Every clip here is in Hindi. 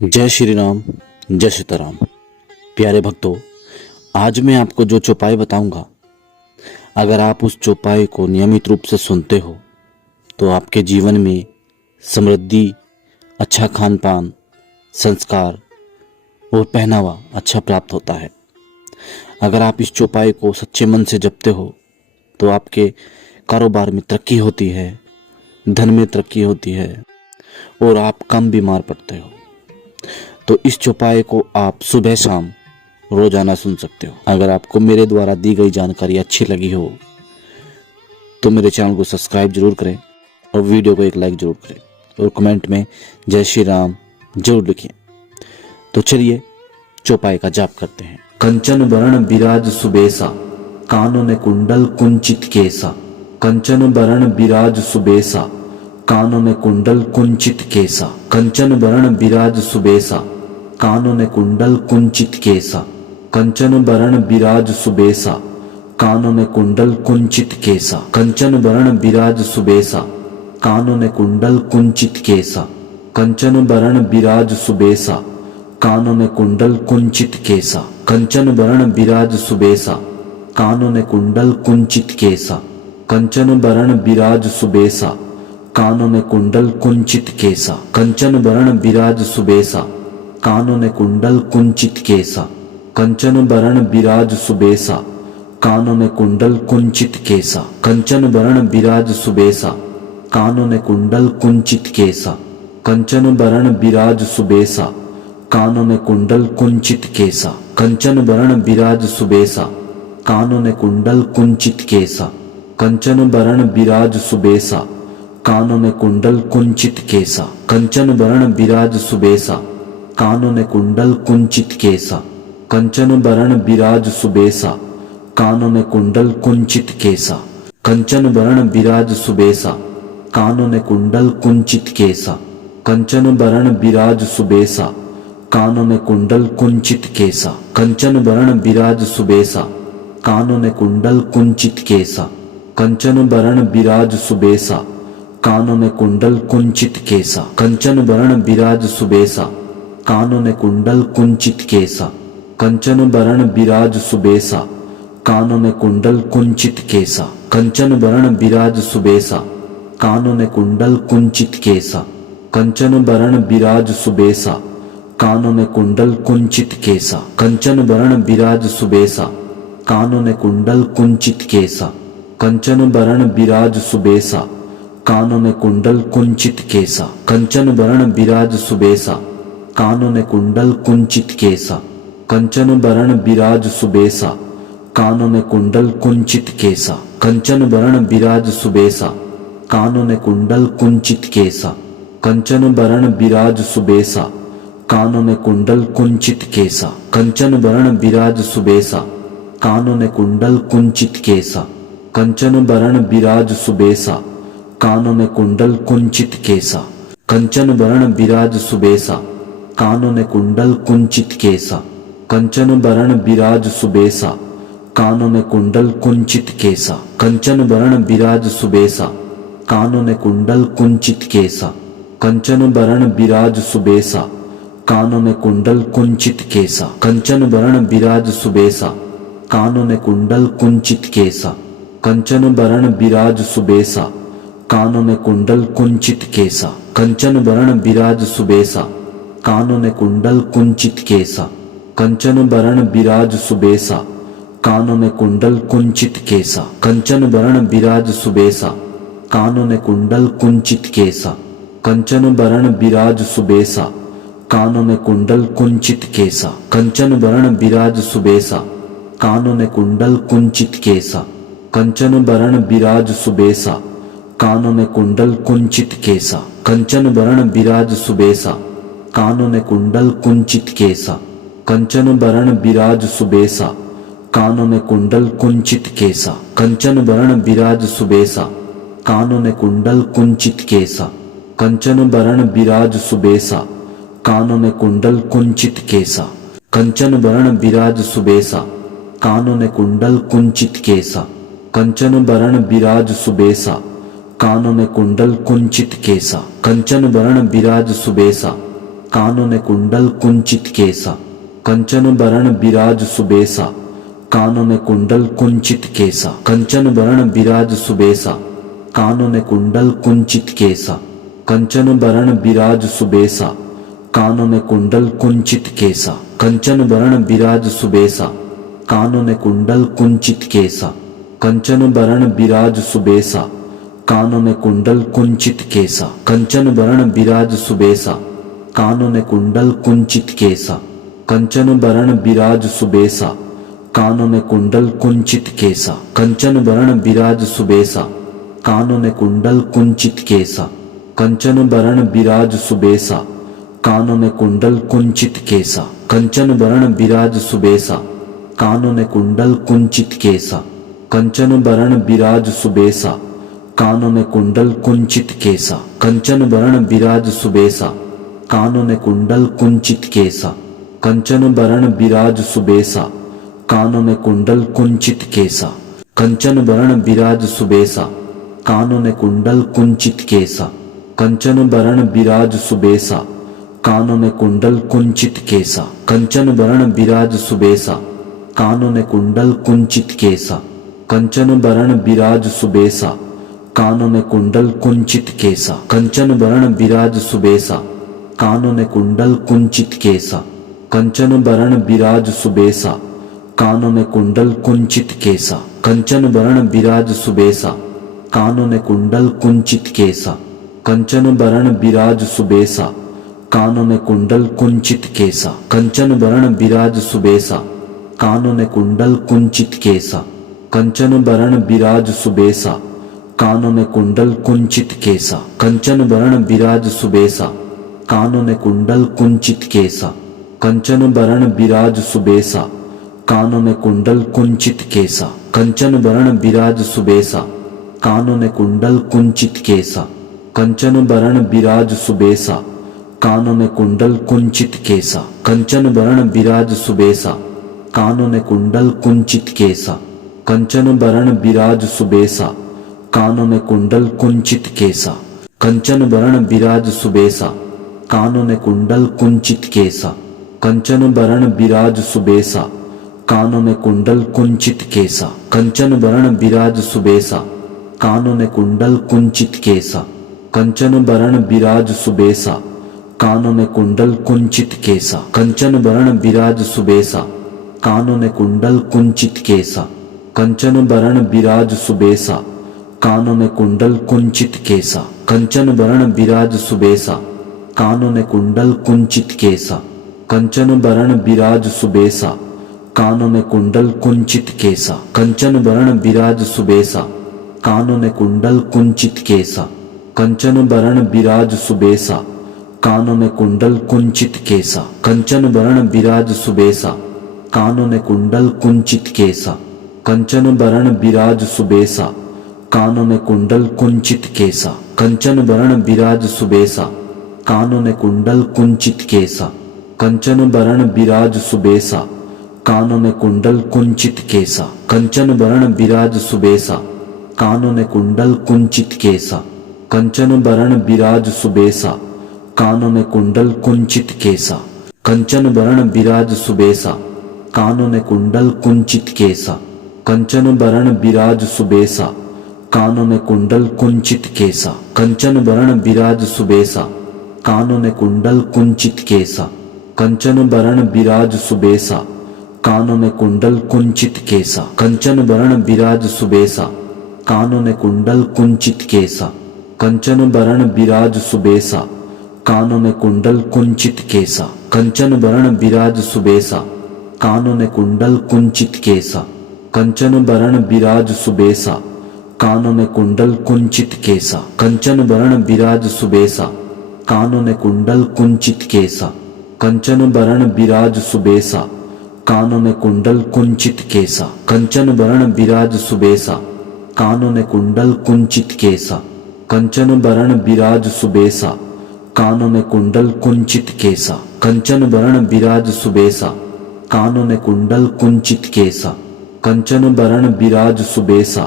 जय श्री राम, जय सीताराम। प्यारे भक्तों, आज मैं आपको जो चौपाई बताऊंगा, अगर आप उस चौपाई को नियमित रूप से सुनते हो तो आपके जीवन में समृद्धि, अच्छा खान पान, संस्कार और पहनावा अच्छा प्राप्त होता है। अगर आप इस चौपाई को सच्चे मन से जपते हो तो आपके कारोबार में तरक्की होती है, धन में तरक्की होती है और आप कम बीमार पड़ते हो। तो इस चौपाई को आप सुबह शाम रोजाना सुन सकते हो। अगर आपको मेरे द्वारा दी गई जानकारी अच्छी लगी हो तो मेरे चैनल को सब्सक्राइब जरूर करें और वीडियो को एक लाइक जरूर करें और कमेंट में जय श्री राम जरूर लिखें। तो चलिए चौपाई का जाप करते हैं। कंचन वरण बिराज सुबेसा, कानों ने कुंडल कुंचित केसा। कंचन वरण बिराज सुबेसा, कानों ने कुंडल कुंचित केसा। कंचन वरण बिराज सुबेसा, कानों ने कुंडल कुंचित केसा। कंचन वरण बिराज सुबेसा, कानों ने कुंडल कुंचित केसा। कंचन वरण बिराज सुबेसा, कानों ने कुंडल कुंचित केसा। कंचन वरण बिराज सुबेसा, कानों ने कुंडल कुंचित केसा। कंचन वरण बिराज सुबेसा, कानों ने कुंडल कुंचित केसा। कंचन वरण बिराज सुबेसा, कानों ने कुंडल कुंचित केसा। कंचन वरण बिराज सुबेसा, कानों ने कुंडल कुंचित केसा। कंचन वरण बिराज सुबेसा, कानों ने कुंडल कुंचित केसा। कंचन वरण बिराज सुबेसा, कानों ने कुंडल कुंचित केसा। कंचन वरण बिराज सुबेसा, कानों ने कुंडल कुंचित केसा। कंचन वरण बिराज सुबेसा, कानों ने कुंडल कुंचित केसा। कंचन वरण बिराज सुबेसा, कानों ने कुंडल कुंचित केसा। कंचन वरण बिराज सुबेसा, कानों ने कुंडल कुंचित केसा। कंचन वरण बिराज सुबेसा, कानों ने कुंडल कुंचित केसा। कंचन वरण बिराज सुबेसा, कानों ने कुंडल कुंचित केसा। कंचन वरण बिराज सुबेसा, कानों ने कुंडल कुंचित केसा। कंचन वरण बिराज सुबेसा, कानों ने कुंडल कुंचित केसा। कंचन वरण बिराज सुबेसा, कानों ने कुंडल कुंचित केसा। कंचन वरण बिराज सुबेसा, कानों ने कुंडल कुंचित केसा। कंचन वरण बिराज सुबेसा, कानों ने कुंडल कुंचित केसा। कंचन वरण बिराज सुबेसा, कानों ने कुंडल कुंचित केसा। कंचन वरण बिराज सुबेसा, कानों ने कुंडल कुंचित केसा। कंचन वरण बिराज सुबेसा, कानों ने कुंडल कुंचित केसा। कंचन वरण बिराज सुबेसा, कानों ने कुंडल कुंचित केसा। कंचन वरण बिराज सुबेसा, कानों ने कुंडल कुंचित केसा। कंचन वरण बिराज सुबेसा, कानों ने कुंडल कुंचित केसा। कंचन वरण बिराज सुबेसा, कानों ने कुंडल कुंचित केसा। कंचन वरण बिराज सुबेसा, कानों ने कुंडल कुंचित केसा। कंचन वरण बिराज सुबेसा, कानों ने कुंडल कुंचित केसा। कंचन वरण बिराज सुबेसा, कानों ने कुंडल कुंचित केसा। कंचन वरण बिराज सुबेसा, कानों ने कुंडल कुंचित केसा। कंचन वरण बिराज सुबेसा, कानों ने कुंडल कुंचित केसा। कंचन वरण बिराज सुबेसा, कानों ने कुंडल कुंचित केसा। कंचन वरण बिराज सुबेसा, कानों ने कुंडल कुंचित केसा। कंचन वरण बिराज सुबेसा, कानों ने कुंडल कुंचित केसा। कंचन वरण बिराज सुबेसा, कानों ने कुंडल कुंचित केसा। कंचन वरण बिराज सुबेसा, कानों ने कुंडल कुंचित केसा। कंचन वरण बिराज सुबेसा, कानों ने कुंडल कुंचित केसा। कंचन वरण बिराज सुबेसा, कानों ने कुंडल कुंचित केसा। कंचन वरण बिराज सुबेसा, कानों ने कुंडल कुंचित केसा। कंचन वरण बिराज सुबेसा, कानों ने कुंडल कुंचित केसा। कंचन वरण बिराज सुबेसा, कानों ने कुंडल कुंचित केसा। कंचन वरण बिराज सुबेसा, कानों ने कुंडल कुंचित केसा। कंचन वरण बिराज सुबेसा, कानों ने कुंडल कुंचित केसा। कंचन वरण बिराज सुबेसा, कानों ने कुंडल कुंचित केसा। कंचन वरण बिराज सुबेसा, कानों ने कुंडल कुंचित केसा। कंचन वरण बिराज सुबेसा, कानों ने कुंडल कुंचित केसा। कंचन वरण बिराज सुबेसा, कानों ने कुंडल कुंचित केसा। कंचन वरण बिराज सुबेसा, कानन कुंडल कुंचित केसा, कंचन बरण विराज सुबेसा, कानन कुंडल कुंचित केसा, कंचन बरण विराज सुबेसा, कानन कुंडल कुंचित केसा, कंचन बरण विराज सुबेसा, कानन कुंडल कुंचित केसा, कंचन बरण विराज सुबेसा, कानन कुंडल कुंचित केसा, कंचन बरण विराज सुबेसा, कानन कुंडल कुंचित केसा, कंचन बरण विराज सुबेसा, कानन कुंडल कुंचित केसा, कंचन बरण विराज सुबेसा, कानन कुंडल कुंचित केसा, कंचन बरण विराज सुबेसा, कानन कुंडल कुंचित केसा, कंचन बरण विराज सुबेसा, कानन कुंडल कुंचित केसा, कंचन बरण विराज सुबेसा, कानन कुंडल कुंचित केसा, कंचन बरण विराज सुबेसा, कानन कुंडल कुंचित केसा, कंचन बरण विराज सुबेसा, कानन कुंडल कुंचित केसा, कंचन बरण विराज सुबेसा, कानन कुंडल कुंचित केसा, कंचन बरण विराज सुबेसा, कानन कुंडल कुंचित केसा, कंचन बरण विराज सुबेसा, कानन कुंडल कुंचित केसा, कंचन बरण विराज सुबेसा, कानन कुंडल कुंचित केसा, कंचन बरण विराज सुबेसा, कानन कुंडल कुंचित केसा, कंचन बरण विराज सुबेसा, कानन कुंडल कुंचित केसा, कंचन बरण विराज सुबेसा, कानन कुंडल कुंचित केसा, कंचन बरण विराज सुबेसा, कानन कुंडल कुंचित केसा, कंचन बरण विराज सुबेसा, कानन कुंडल कुंचित केसा, कंचन बरण विराज सुबेसा, कानन कुंडल कुंचित केसा, कंचन बरण विराज सुबेसा, कानन कुंडल कुंचित केसा, कंचन बरण विराज सुबेसा, कानन कुंडल कुंचित केसा, कंचन बरण विराज सुबेसा, कानन कुंडल कुंचित केसा, कंचन बरण विराज सुबेसा, कानन कुंडल कुंचित केसा, कंचन बरण विराज सुबेसा, कानन कुंडल कुंचित केसा, कंचन बरण विराज सुबेसा, कानन कुंडल कुंचित केसा, कंचन बरण विराज सुबेसा, कानन कुंडल कुंचित केसा, कंचन बरण विराज सुबेसा, कानन कुंडल कुंचित केसा, कंचन बरण विराज सुबेसा, कानन कुंडल कुंचित केसा, कंचन बरण विराज सुबेसा, कानन कुंडल कुंचित केसा, कंचन बरण विराज सुबेसा, कानन कुंडल कुंचित केसा, कंचन बरण विराज सुबेसा, कानन कुंडल कुंचित केसा, कंचन बरण विराज सुबेसा, कानन कुंडल कुंचित केसा, कंचन बरण विराज सुबेसा, कानन कुंडल कुंचित केसा, कंचन बरण विराज सुबेसा, कानन कुंडल कुंचित केसा, कंचन बरण विराज सुबेसा, कानन कुंडल कुंचित केसा, कंचन बरण विराज सुबेसा, कानन कुंडल कुंचित केसा, कंचन बरण विराज सुबेसा, कानन कुंडल कुंचित केसा, कंचन बरण विराज सुबेसा, कानन कुंडल कुंचित केसा, कंचन बरण विराज सुबेसा, कानन कुंडल कुंचित केसा, कंचन बरण विराज सुबेसा, कानन कुंडल कुंचित केसा, कंचन बरण विराज सुबेसा, कानन कुंडल कुंचित केसा, कंचन बरण विराज सुबेसा, कानन कुंडल कुंचित केसा, कंचन बरण विराज सुबेसा, कानन कुंडल कुंचित केसा, कंचन बरण विराज सुबेसा, कानन कुंडल कुंचित केसा, कंचन बरण विराज सुबेसा, कानन कुंडल कुंचित केसा, कंचन बरण विराज सुबेसा, कानन कुंडल कुंचित केसा, कंचन बरण विराज सुबेसा, कानन कुंडल कुंचित केसा, कंचन बरण विराज सुबेसा, कानन कुंडल कुंचित केसा, कंचन बरण विराज सुबेसा, कानन कुंडल कुंचित केसा, कंचन बरण विराज सुबेसा, कानन कुंडल कुंचित केसा, कंचन बरण विराज सुबेसा, कानन कुंडल कुंचित केसा, कंचन बरण विराज सुबेसा, कानन कुंडल कुंचित केसा, कंचन बरण विराज सुबेसा, कानन कुंडल कुंचित केसा, कंचन बरण विराज सुबेसा, कानन कुंडल कुंचित केसा, कंचन बरण विराज सुबेसा, कानन कुंडल कुंचित केसा, कंचन बरण विराज सुबेसा,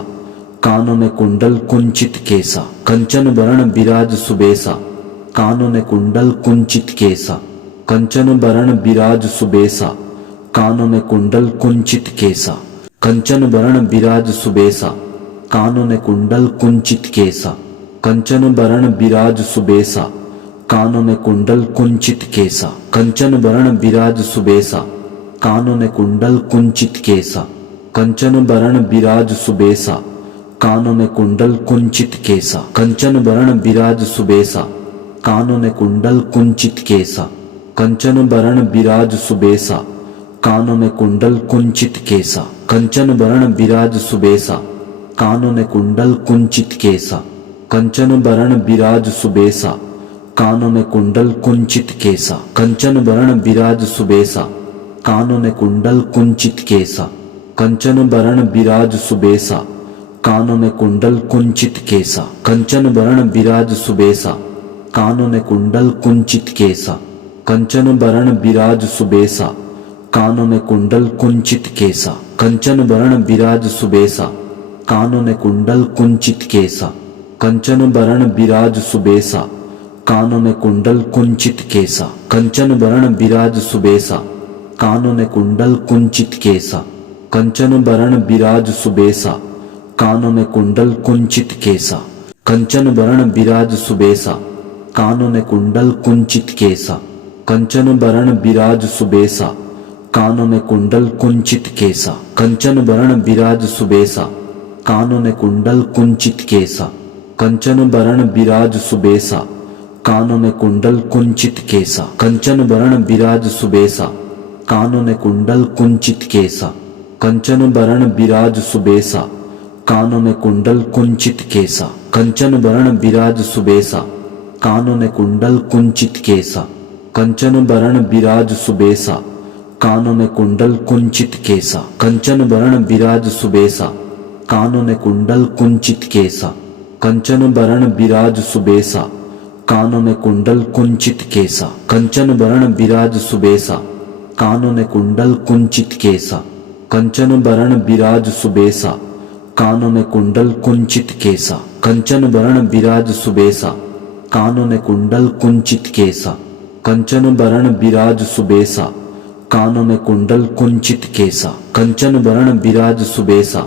कानन कुंडल कुंचित केसा, कंचन बरण विराज सुबेसा, कानन कुंडल कुंचित केसा, कंचन बरण बिराज सुबेसा कानों कुंडल कुंचित केसा। कंचन बरण बिराज सुबेसा कानों कुंडल कुंचित केसा। कंचन बरण बिराज सुबेसा कानों कुंडल कुंचित केसा। कंचन बरण बिराज सुबेसा कानों कुंडल कुंचित केसा। कंचन बरण बिराज सुबेसा कानों कुंडल कुंचित केसा। कंचन बरण बिराज सुबेसा कानों कुंडल कुंचित केसा। कंचन बरण बिराज सुबेसा कानों कुंडल कुंचित केसा। कंचन बरण बिराज सुबेसा कानों कुंडल कुंचित केसा। कंचन बरण बिराज सुबेसा कानों कुंडल कुंचित केसा। कंचन बरण बिराज सुबेसा कानों कुंडल कुंचित केसा। कंचन बरण बिराज सुबेसा कानों कुंडल कुंचित केसा। कंचन बरण बिराज सुबेसा कानों कुंडल कुंचित केसा। कंचन बरण बिराज सुबेसा कानों कुंडल कुंचित केसा। कंचन बरण बिराज सुबेसा कानों कुंडल कुंचित केसा। कंचन बरण बिराज सुबेसा कानों कुंडल कुंचित केसा। कंचन बरण बिराज सुबेसा कानों कुंडल कुंचित केसा। कंचन बरण बिराज सुबेसा कानों कुंडल कुंचित केसा। कंचन बरण बिराज सुबेसा कानों कुंडल कुंचित केसा। कंचन बरण बिराज सुबेसा कानों कुंडल कुंचित केसा। कंचन बरण बिराज सुबेसा कानों कुंडल कुंचित केसा। कंचन बरण बिराज सुबेसा कानों कुंडल कुंचित केसा। कंचन बरण बिराज सुबेसा कानों कुंडल कुंचित केसा। कंचन बरण बिराज सुबेसा कानों कुंडल कुंचित केसा। कंचन बरण बिराज सुबेसा कानों कुंडल कुंचित केसा। कंचन बरण बिराज सुबेसा कानों कुंडल कुंचित केसा। कंचन बरण बिराज सुबेसा कानों कुंडल कुंचित केसा। कंचन बरण बिराज सुबेसा कानों कुंडल कुंचित केसा। कंचन बरण बिराज सुबेसा कानों कुंडल कुंचित केसा। कंचन बरण बिराज सुबेसा कानों कुंडल कुंचित केसा। कंचन बरण बिराज सुबेसा कानों कुंडल कुंचित केसा। कंचन बरण बिराज सुबेसा कानों कुंडल कुंचित केसा। कंचन बरण बिराज सुबेसा कानों कुंडल कुंचित केसा। कंचन बरण बिराज सुबेसा कानों कुंडल कुंचित केसा। कंचन बरण बिराज सुबेसा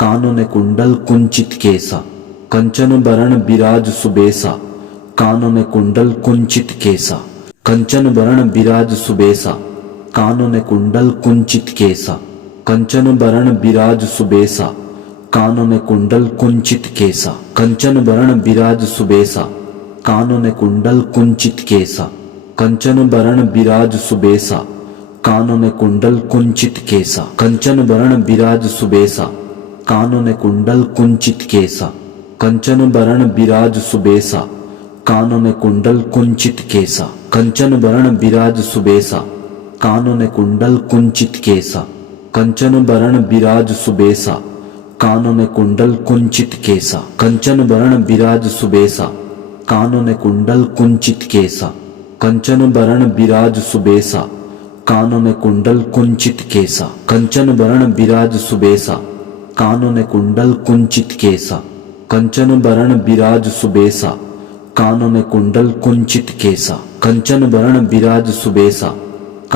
कानों कुंडल कुंचित केसा। कंचन बरण बिराज सुबेसा कानों कुंडल कुंचित केसा। कंचन बरण बिराज सुबेसा कानों कुंडल कुंचित केसा। कंचन बरण बिराज सुबेसा कानों कुंडल कुंचित केसा। कंचन बरण बिराज सुबेसा कानों कुंडल कुंचित केसा। कंचन बरण बिराज सुबेसा कानों कुंडल कुंचित केसा। कंचन बरण बिराज सुबेसा कानों कुंडल कुंचित केसा। कंचन बरण बिराज सुबेसा कानों कुंडल कुंचित केसा। कंचन बरण बिराज सुबेसा कानों कुंडल कुंचित केसा। कंचन बरण बिराज सुबेसा कानों कुंडल कुंचित केसा। कंचन बरण बिराज सुबेसा कानों कुंडल कुंचित केसा। कंचन बरण बिराज सुबेसा कानों कुंडल कुंचित केसा। कंचन बरण बिराज सुबेसा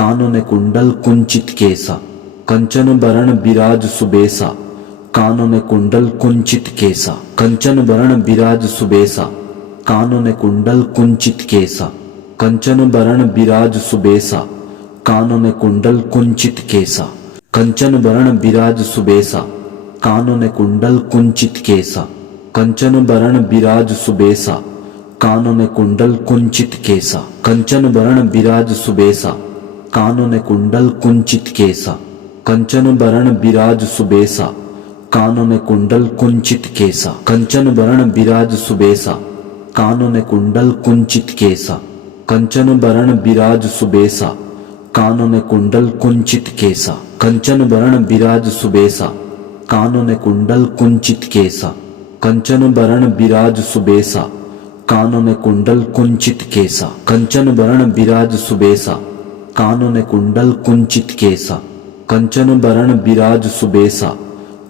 कानों कुंडल कुंचित केसा। कंचन बरण बिराज सुबेसा कानों कुंडल कुंचित केसा। कंचन बरण बिराज सुबेसा कानों कुंडल कुंचित केसा। कंचन बरण बिराज सुबेसा कानों कुंडल कुंचित केसा। कंचन बरण बिराज सुबेसा कानों कुंडल कुंचित केसा। कंचन बरण बिराज सुबेसा कानों कुंडल कुंचित केसा। कंचन बरण बिराज सुबेसा कानों कुंडल कुंचित केसा। कंचन बरण बिराज सुबेसा कानों कुंडल कुंचित केसा। कंचन बरण बिराज सुबेसा कानों कुंडल कुंचित केसा। कंचन बरण बिराज सुबेसा कानों कुंडल कुंचित केसा। कंचन बरण बिराज सुबेसा कानों कुंडल कुंचित केसा। कंचन बरण बिराज सुबेसा कानों कुंडल कुंचित केसा। कंचन बरण बिराज सुबेसा कानों कुंडल कुंचित केसा। कंचन बरण बिराज सुबेसा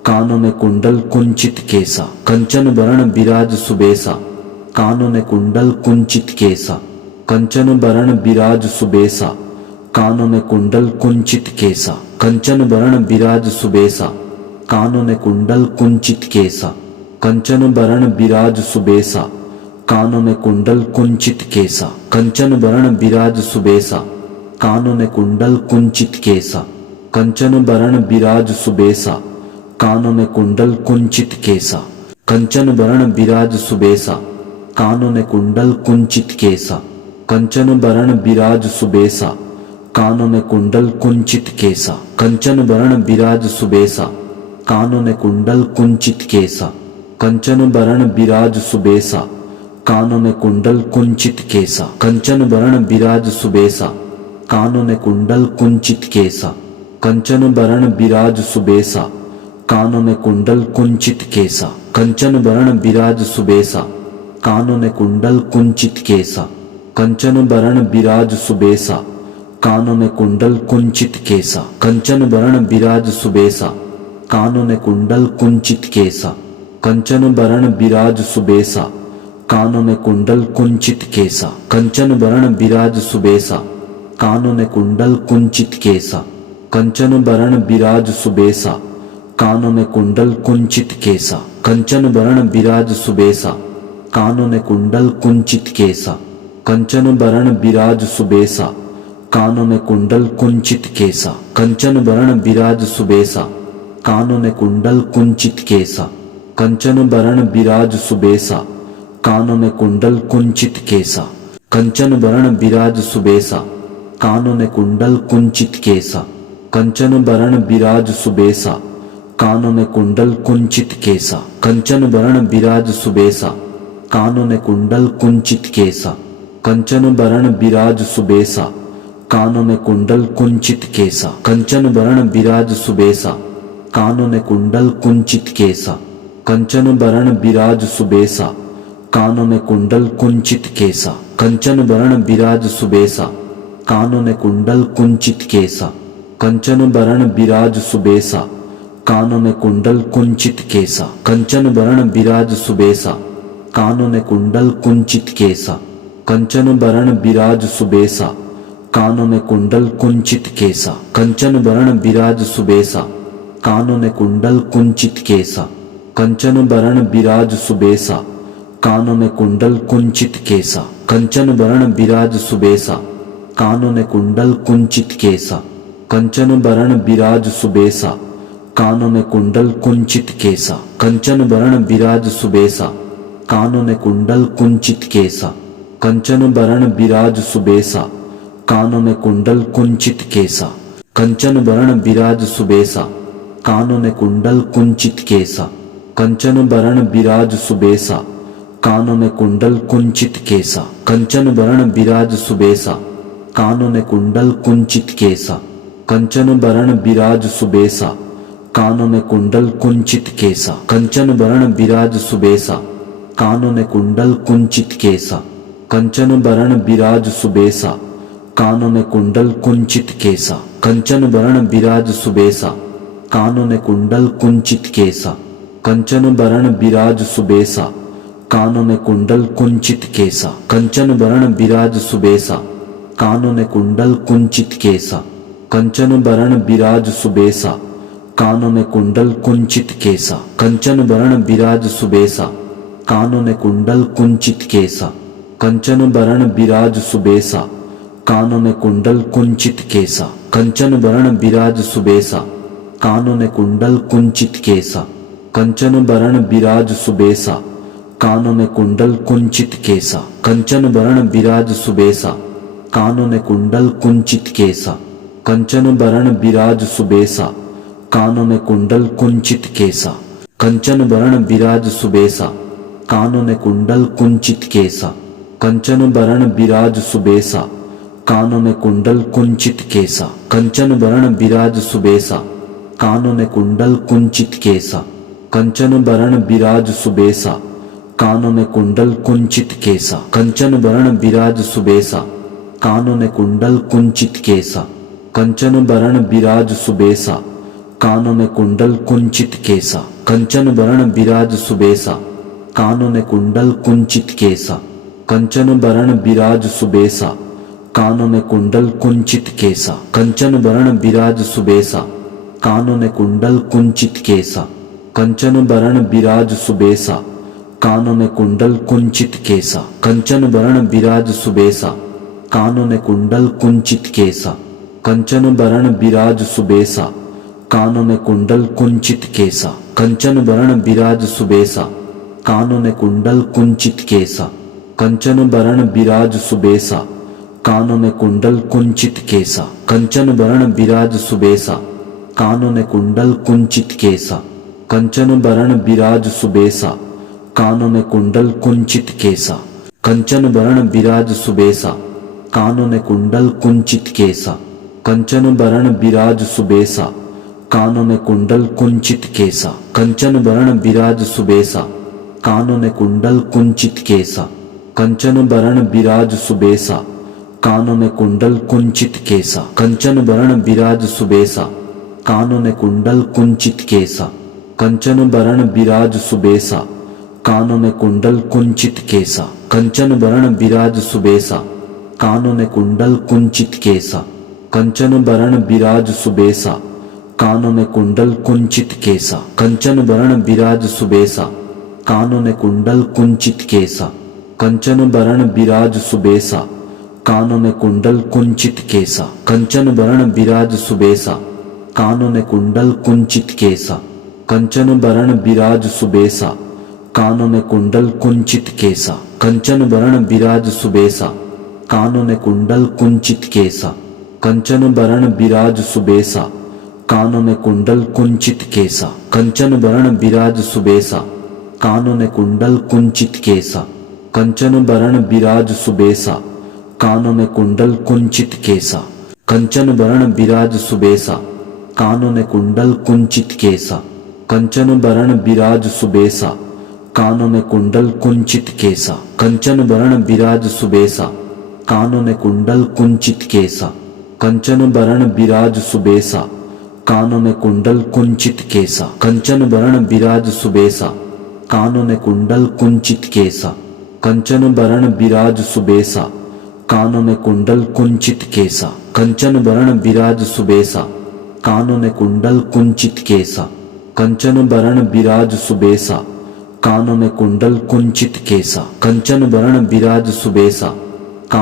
कानों कुंडल कुंचित केसा। कंचन बरण बिराज सुबेसा कानों कुंडल कुंचित केसा। कंचन बरण बिराज सुबेसा कानन कुंडल कुंचित केसा। कंचन बरण बिराज सुबेसा कानन कुंडल कुंचित केसा। कंचन बरण बिराज सुबेसा कानन कुंडल कुंचित केसा। कंचन बरण बिराज सुबेसा कानन कुंडल कुंचित केसा। कंचन बरण बिराज सुबेसा कानन कुंडल कुंचित केसा। कंचन बरण बिराज सुबेसा कानन कुंडल कुंचित केसा। कंचन बरण बिराज सुबेसा कानन कुंडल कुंचित केसा। कंचन बरण बिराज सुबेसा कानन कुंडल कुंचित केसा। कंचन बरण बिराज सुबेसा कानन कुंडल कुंचित केसा। कंचन बरण बिराज सुबेसा कानन कुंडल कुंचित केसा। कंचन बरण बिराज सुबेसा कानन कुंडल कुंचित केसा। कंचन बरण बिराज सुबेसा कानन कुंडल कुंचित केसा। कंचन बरण बिराज सुबेसा कानन कुंडल कुंचित केसा। कंचन बरण बिराज सुबेसा कानन कुंडल कुंचित केसा। कंचन बरण बिराज सुबेसा कानन कुंडल कुंचित केसा। कंचन बरण बिराज सुबेसा कानन कुंडल कुंचित केसा। कंचन बरण बिराज सुबेसा कानन कुंडल कुंचित केसा। कंचन बरण बिराज सुबेसा कानन कुंडल कुंचित केसा। कंचन बरण बिराज सुबेसा कानन कुंडल कुंचित केसा। कंचन बरण बिराज सुबेसा कानन कुंडल कुंचित केसा। कंचन बरण बिराज सुबेसा कानन कुंडल कुंचित केसा। कंचन बरण बिराज सुबेसा कानन कुंडल कुंचित केसा। कंचन बरण बिराज सुबेसा कानन कुंडल कुंचित केसा। कंचन बरण बिराज सुबेसा कानन कुंडल कुंचित केसा। कंचन बरण बिराज सुबेसा कानन कुंडल कुंचित केसा। कंचन बरण बिराज सुबेसा कानन कुंडल कुंचित केसा। कंचन बरण बिराज सुबेसा कानन कुंडल कुंचित केसा। कंचन बरण बिराज सुबेसा कानन कुंडल कुंचित केसा। कंचन बरण बिराज सुबेसा कानन कुंडल कुंचित केसा। कंचन बरण बिराज सुबेसा कानन कुंडल कुंचित केसा। कंचन बरण बिराज सुबेसा कानन कुंडल कुंचित केसा। कंचन बरण बिराज सुबेसा कानन कुंडल कुंचित केसा। कंचन बरण बिराज सुबेसा कानन कुंडल कुंचित केसा। कंचन बरण बिराज सुबेसा कानन कुंडल कुंचित केसा। कंचन बरण बिराज सुबेसा कानन कुंडल कुंचित केसा। कंचन बरण बिराज सुबेसा कानन कुंडल कुंचित केसा। कंचन बरण बिराज सुबेसा कानन कुंडल कुंचित केसा। कंचन बरण बिराज सुबेसा कानन कुंडल कुंचित केसा। कंचन बरण बिराज सुबेसा कानन कुंडल कुंचित केसा। कंचन बरण बिराज सुबेसा कानन कुंडल कुंचित केसा। कंचन बरण बिराज सुबेसा कानन कुंडल कुंचित केसा। कंचन बरण बिराज सुबेसा कानन कुंडल कुंचित केसा। कंचन बरण बिराज सुबेसा कानन कुंडल कुंचित केसा। कंचन बरण बिराज सुबेसा कानन कुंडल कुंचित केसा। कंचन बरण बिराज सुबेसा कानन कुंडल कुंचित केसा। कंचन बरण बिराज सुबेसा कानन कुंडल कुंचित केसा। कंचन बरण बिराज सुबेसा कानन कुंडल कुंचित केसा। कंचन बरण बिराज सुबेसा कानन कुंडल कुंचित केसा। कंचन बरण बिराज सुबेसा कानन कुंडल कुंचित केसा। कंचन बरण बिराज सुबेसा कानन कुंडल कुंचित केसा। कंचन बरण बिराज सुबेसा कानन कुंडल कुंचित केसा। कंचन बरण बिराज सुबेसा कानन कुंडल कुंचित केसा। कंचन बरण बिराज सुबेसा कानन कुंडल कुंचित केसा। कंचन बरण बिराज सुबेसा कानन कुंडल कुंचित केसा। कंचन बरण बिराज सुबेसा कानन कुंडल कुंचित केसा। कंचन बरण बिराज सुबेसा कानन कुंडल कुंचित केसा। कंचन बरण बिराज सुबेसा कानन कुंडल कुंचित केसा। कंचन बरण बिराज सुबेसा कानन कुंडल कुंचित केसा। कंचन बरण बिराज सुबेसा कानन कुंडल कुंचित केसा। कंचन बरण बिराज सुबेसा कानन कुंडल कुंचित केसा। कंचन बरण बिराज सुबेसा कानन कुंडल कुंचित केसा। कंचन बरण बिराज सुबेसा कानन कुंडल कुंचित केसा। कंचन बरण बिराज सुबेसा कानन कुंडल कुंचित केसा। कंचन बरण बिराज सुबेसा कानन कुंडल कुंचित केसा। कंचन बरण बिराज सुबेसा कानन कुंडल कुंचित केसा। कंचन बरण बिराज सुबेसा कानन कुंडल कुंचित केसा। कंचन बरण बिराज सुबेसा कानन कुंडल कुंचित केसा। कंचन बरण बिराज सुबेसा कानन कुंडल कुंचित केसा। कंचन बरण बिराज सुबेसा कानन कुंडल कुंचित केसा। कंचन बरण बिराज सुबेसा कानन कुंडल कुंचित केसा। कंचन बरण बिराज सुबेसा कानन कुंडल कुंचित केसा। कंचन बरण बिराज सुबेसा कानन कुंडल कुंचित केसा। कंचन बरण बिराज सुबेसा कानन कुंडल कुंचित केसा। कंचन बरण बिराज सुबेसा कानन कुंडल कुंचित केसा। कंचन बरण बिराज सुबेसा कानन कुंडल कुंचित केसा। कंचन बरण बिराज सुबेसा कानन कुंडल कुंचित केसा। कंचन बरण बिराज सुबेसा कानन कुंडल कुंचित केसा। कंचन बरण बिराज सुबेसा कानन कुंडल कुंचित केसा। कंचन बरण बिराज सुबेसा कानन कुंडल कुंचित केसा। कंचन बरण बिराज सुबेसा कानन कुंडल कुंचित केसा। कंचन बरण बिराज सुबेसा कानन कुंडल कुंचित केसा। कंचन बरण बिराज सुबेसा कानन कुंडल कुंचित केसा। कंचन बरण बिराज सुबेसा कानन कुंडल कुंचित केसा। कंचन बरण बिराज सुबेसा कानन कुंडल कुंचित केसा। कंचन बरण बिराज सुबेसा कानन कुंडल कुंचित केसा। कंचन बरण बिराज सुबेसा कानन कुंडल कुंचित केसा। कंचन बरण बिराज सुबेसा कानन कुंडल कुंचित केसा। कंचन बरण बिराज सुबेसा कानन कुंडल कुंचित केसा। कंचन बरण बिराज सुबेसा कानन कुंडल कुंचित केसा। कंचन बरण बिराज सुबेसा कानन कुंडल कुंचित केसा। कंचन बरण बिराज सुबेसा कानन कुंडल कुंचित केसा। कंचन बरण बिराज सुबेसा कानन कुंडल कुंचित केसा। कंचन बरण बिराज सुबेसा कानन कुंडल कुंचित केसा। कंचन बरण बिराज सुबेसा कानन कुंडल कुंचित केसा। कंचन बरण बिराज सुबेसा कानन कुंडल कुंचित केसा। कंचन बरण बिराज सुबेसा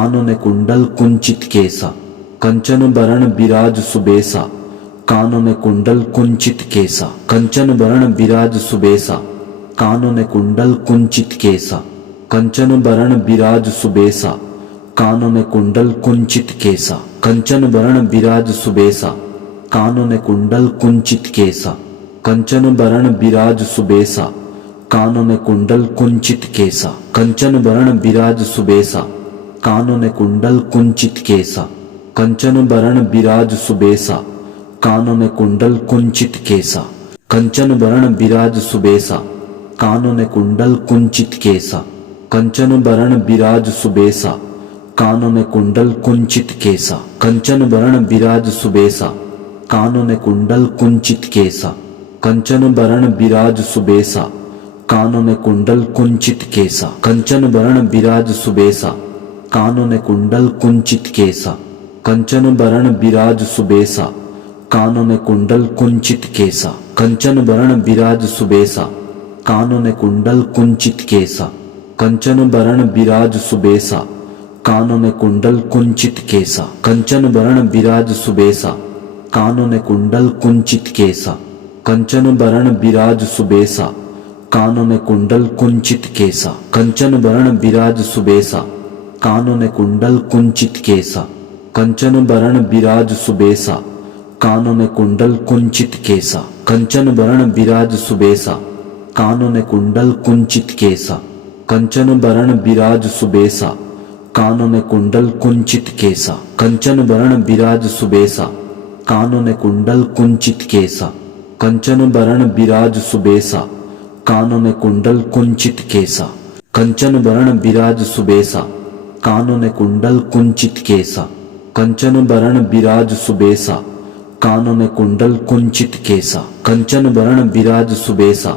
कानन कुंडल कुंचित केसा। कंचन बरण बिराज सुबेसा कानन कुंडल कुंचित केसा। कंचन बरण बिराज सुबेसा कानन कुंडल कुंचित केसा। कंचन बरण बिराज सुबेसा कानन कुंडल कुंचित केसा। कंचन बरण बिराज सुबेसा कानन कुंडल कुंचित केसा। कंचन बरण बिराज सुबेसा कानन कुंडल कुंचित केसा। कंचन बरण बिराज सुबेसा कानन कुंडल कुंचित केसा। कंचन बरण बिराज सुबेसा कानन कुंडल कुंचित केसा। कंचन बरण बिराज सुबेसा कानन कुंडल कुंचित केसा। कंचन बरण बिराज सुबेसा कानन कुंडल कुंचित केसा। कंचन बरण बिराज सुबेसा कानन कुंडल कुंचित केसा। कंचन बरण बिराज सुबेसा कानन कुंडल कुंचित केसा। कंचन बरण बिराज सुबेसा कानन कुंडल कुंचित केसा। कंचन बरण बिराज सुबेसा कानन कुंडल कुंचित केसा। कंचन बरण बिराज सुबेसा कानन कुंडल कुंचित केसा। कंचन बरण बिराज सुबेसा कानन कुंडल कुंचित केसा। कंचन बरण बिराज सुबेसा कानन कुंडल कुंचित केसा। कंचन बरण बिराज सुबेसा कानन कुंडल कुंचित केसा। कंचन बरण बिराज सुबेसा कानन कुंडल कुंचित केसा। कंचन बरण बिराज सुबेसा कानन कुंडल कुंचित केसा। कंचन बरण बिराज सुबेसा कानन कुंडल कुंचित केसा। कंचन बरण बिराज सुबेसा कानन कुंडल कुंचित केसा। कंचन बरण बिराज सुबेसा कानन कुंडल कुंचित केसा। कंचन बरण बिराज सुबेसा कानन कुंडल कुंचित केसा। कंचन बरण बिराज सुबेसा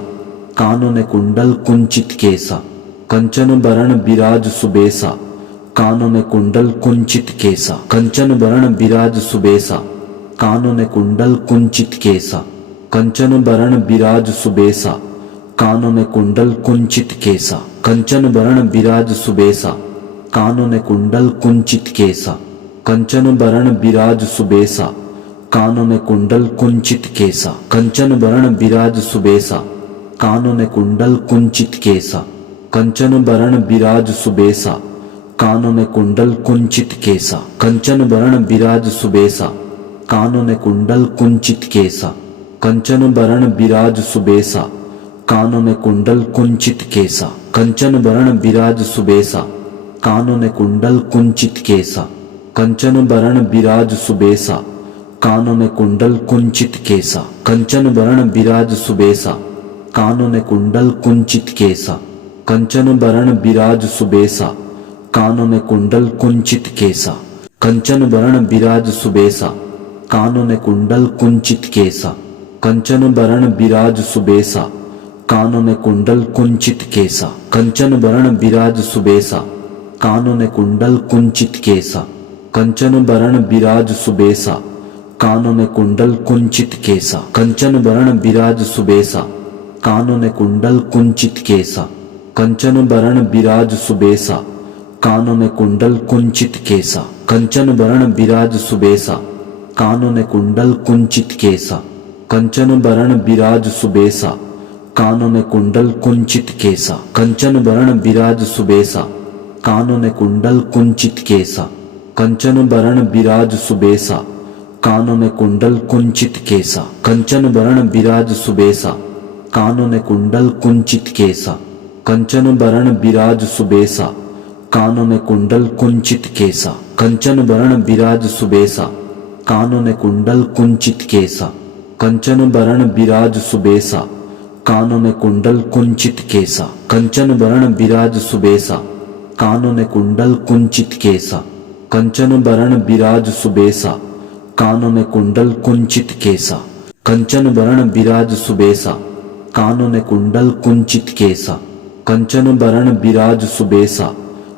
कानन कुंडल कुंचित केसा। कंचन बरण बिराज सुबेसा कानों में कुंडल कुंचित केसा। कंचन बरण बिराज सुबेसा कानों में कुंडल कुंचित केसा। कंचन बरण बिराज सुबेसा कानों में कुंडल कुंचित केसा। कंचन बरण बिराज सुबेसा कानों में कुंडल कुंचित केसा। कंचन बरण बिराज सुबेसा कानों में कुंडल कुंचित केसा। कंचन बरण बिराज सुबेसा कानों में कुंडल कुंचित केसा। कंचन बरण बिराज सुबेसा कानों में कुंडल कुंचित केसा। कंचन बरण बिराज सुबेसा कानों में कुंडल कुंचित केसा। कंचन बरण बिराज सुबेसा कानों में कुंडल कुंचित केसा। कंचन बरण बिराज सुबेसा कानों में कुंडल कुंचित केसा। कंचन बरण बिराज सुबेसा कानों में कुंडल कुंचित केसा। कंचन बरण बिराज सुबेसा कानों में कुंडल कुंचित केसा। कंचन बरण बिराज सुबेसा कानों में कुंडल कुंचित केसा। कंचन बरण बिराज सुबेसा कानों में कुंडल कुंचित केसा। कंचन बरण बिराज सुबेसा कानों में कुंडल कुंचित केसा। कंचन बरण बिराज सुबेसा कानों में कुंडल कुंचित केसा। कंचन बरण बिराज सुबेसा कानों में कुंडल कुंचित केसा। कंचन बरण बिराज सुबेसा कानों में कुंडल कुंचित केसा। कंचन बरण बिराज सुबेसा कानों में कुंडल कुंचित केसा। कंचन बरण बिराज सुबेसा कानों में कुंडल कुंचित केसा। कंचन बरण बिराज सुबेसा कानों में कुंडल कुंचित केसा। कंचन बरण बिराज सुबेसा कानों में कुंडल कुंचित केसा। कंचन बरण बिराज सुबेसा कानों में कुंडल कुंचित केसा। कंचन बरण बिराज सुबेसा कानों में कुंडल कुंचित केसा। कंचन बरण बिराज सुबेसा कानों में कुंडल कुंचित केसा। कंचन बरण बिराज सुबेसा कानों में कुंडल कुंचित केसा। कंचन बरण बिराज सुबेसा कानों में कुंडल कुंचित केसा। कंचन बरण बिराज सुबेसा कानों में कुंडल कुंचित केसा। कंचन बरण बिराज सुबेसा कानों में कुंडल कुंचित केसा। कंचन बरण बिराज सुबेसा कानों में कुंडल कुंचित केसा। कंचन बरण बिराज सुबेसा कानों में कुंडल कुंचित केसा। कंचन बरण बिराज सुबेसा कानों में कुंडल कुंचित केसा। कंचन बरण बिराज सुबेसा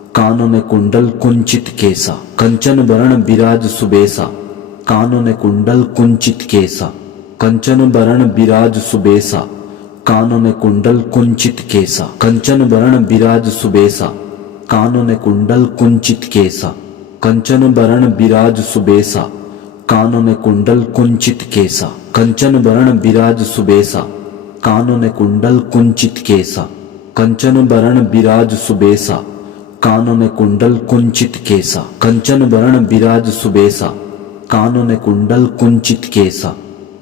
कानों में कुंडल कुंचित केसा। कंचन बरण बिराज सुबेसा कानों में कुंडल कुंचित केसा। कंचन बरण बिराज सुबेसा कानों में कुंडल कुंचित केसा। कंचन बरण बिराज सुबेसा कानों में कुंडल कुंचित केसा। कंचन बरण बिराज सुबेसा कानों में कुंडल कुंचित केसा। कंचन बरण बिराज सुबेसा कानों में कुंडल कुंचित केसा। कंचन बरण बिराज सुबेसा कानों में कुंडल कुंचित केसा। कंचन बरण बिराज सुबेसा कानों में कुंडल कुंचित केसा।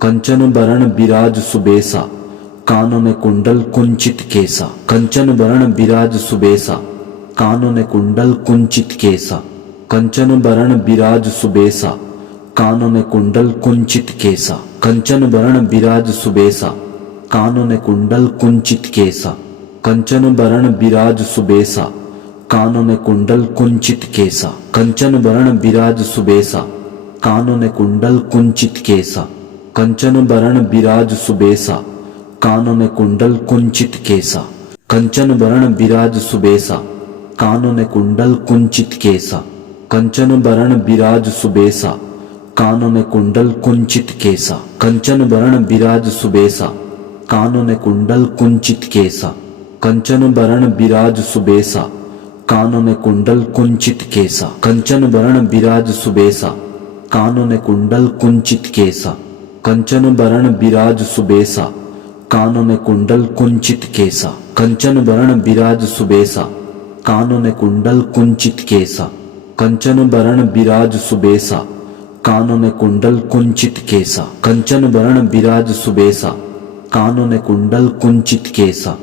कंचन बरण बिराज सुबेसा कानों में कुंडल कुंचित केसा। कंचन बरण बिराज सुबेसा कानों में कुंडल कुंचित केसा। कंचन बरण बिराज सुबेसा कानों में कुंडल कुंचित केसा। कंचन बरण बिराज सुबेसा कानों में कुंडल कुंचित केसा। कंचन बरण बिराज सुबेसा कानों में कुंडल कुंचित केसा। कंचन बरण बिराज सुबेसा कानों में कुंडल कुंचित केसा। कंचन बरण बिराज सुबेसा कानों में कुंडल कुंचित केसा। कंचन बरण बिराज सुबेसा कानों में कुंडल कुंचित केसा। कंचन बरण बिराज सुबेसा कानों में कुंडल कुंचित केसा। कंचन बरण बिराज सुबेसा कानों में कुंडल कुंचित केसा। कंचन बरण बिराज सुबेसा कानों में कुंडल कुंचित केसा। कंचन बरण बिराज सुबेसा कानों में कुंडल कुंचित केसा। कंचन बरण बिराज सुबेसा कानों में कुंडल कुंचित केसा। कंचन बरण बिराज सुबेसा कानों में कुंडल कुंचित केसा।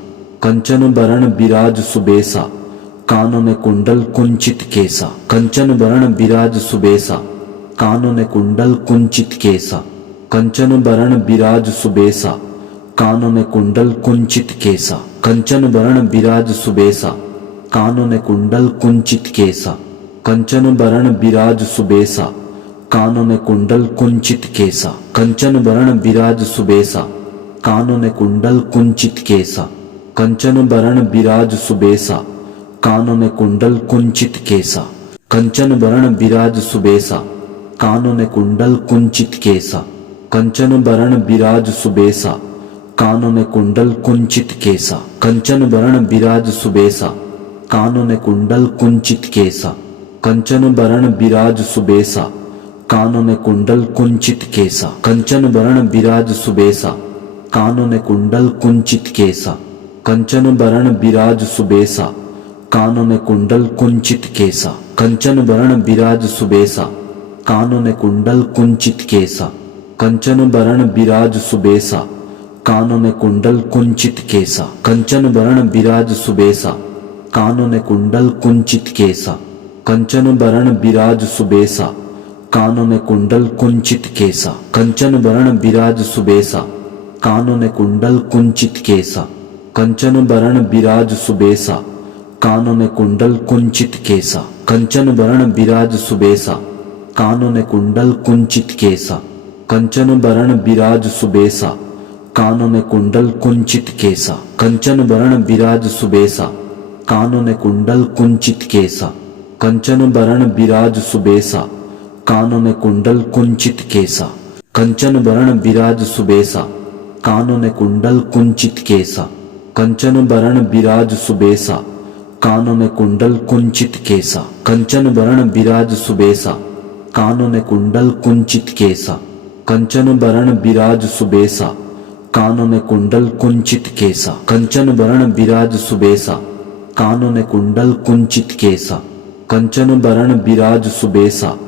कंचन बरण बिराज सुबेसा कानों में कुंडल कुंचित केसा। कंचन बरण बिराज सुबेसा कानों में कुंडल कुंचित केसा। कंचन बरण बिराज सुबेसा कानों में कुंडल कुंचित केसा। कंचन बरण बिराज सुबेसा कानों में कुंडल कुंचित केसा। कंचन बरण बिराज सुबेसा कानों में कुंडल कुंचित केसा। कंचन बरण बिराज सुबेसा कानों में कुंडल कुंचित केसा। कंचन बरण बिराज सुबेसा कानन कुंडल कुंचित केसा, कंचन बरण विराज सुबेसा, कानन कुंडल कुंचित केसा, कंचन बरण विराज सुबेसा, कानन कुंडल कुंचित केसा, कंचन बरण विराज सुबेसा, कानन कुंडल कुंचित केसा, कंचन बरण विराज सुबेसा, कानन कुंडल कुंचित केसा, कंचन बरण विराज सुबेसा, कानन कुंडल कुंचित केसा, कंचन बरण विराज सुबेसा, कानन कुंडल कुंचित केसा, कंचन बरण विराज सुबेसा, कानन कुंडल कुंचित केसा, कंचन बरण विराज सुबेसा, कानन कुंडल कुंचित केसा, कंचन बरण विराज सुबेसा, कानन कुंडल कुंचित केसा, कंचन बरण विराज सुबेसा, कानन कुंडल कुंचित केसा, कंचन बरण विराज सुबेसा, कानन कुंडल कुंचित केसा, कंचन बरण विराज सुबेसा, कानन कुंडल कुंचित केसा, कंचन बरण विराज सुबेसा, कानन कुंडल कुंचित केसा, कंचन बरण विराज सुबेसा, कानन कुंडल कुंचित केसा, कंचन बरण विराज सुबेसा, कानन कुंडल कुंचित केसा, कंचन बरण विराज सुबेसा, कानन कुंडल कुंचित केसा, कंचन बरण विराज सुबेसा, कानन कुंडल कुंचित केसा, कंचन बरण विराज सुबेसा, कानन कुंडल कुंचित केसा, कंचन बरण विराज सुबेसा, कानन कुंडल कुंचित केसा, कंचन बरण विराज सुबेसा, कानन कुंडल कुंचित केसा, कंचन बरण विराज सुबेसा, कानन कुंडल कुंचित केसा, कंचन बरण विराज सुबेसा,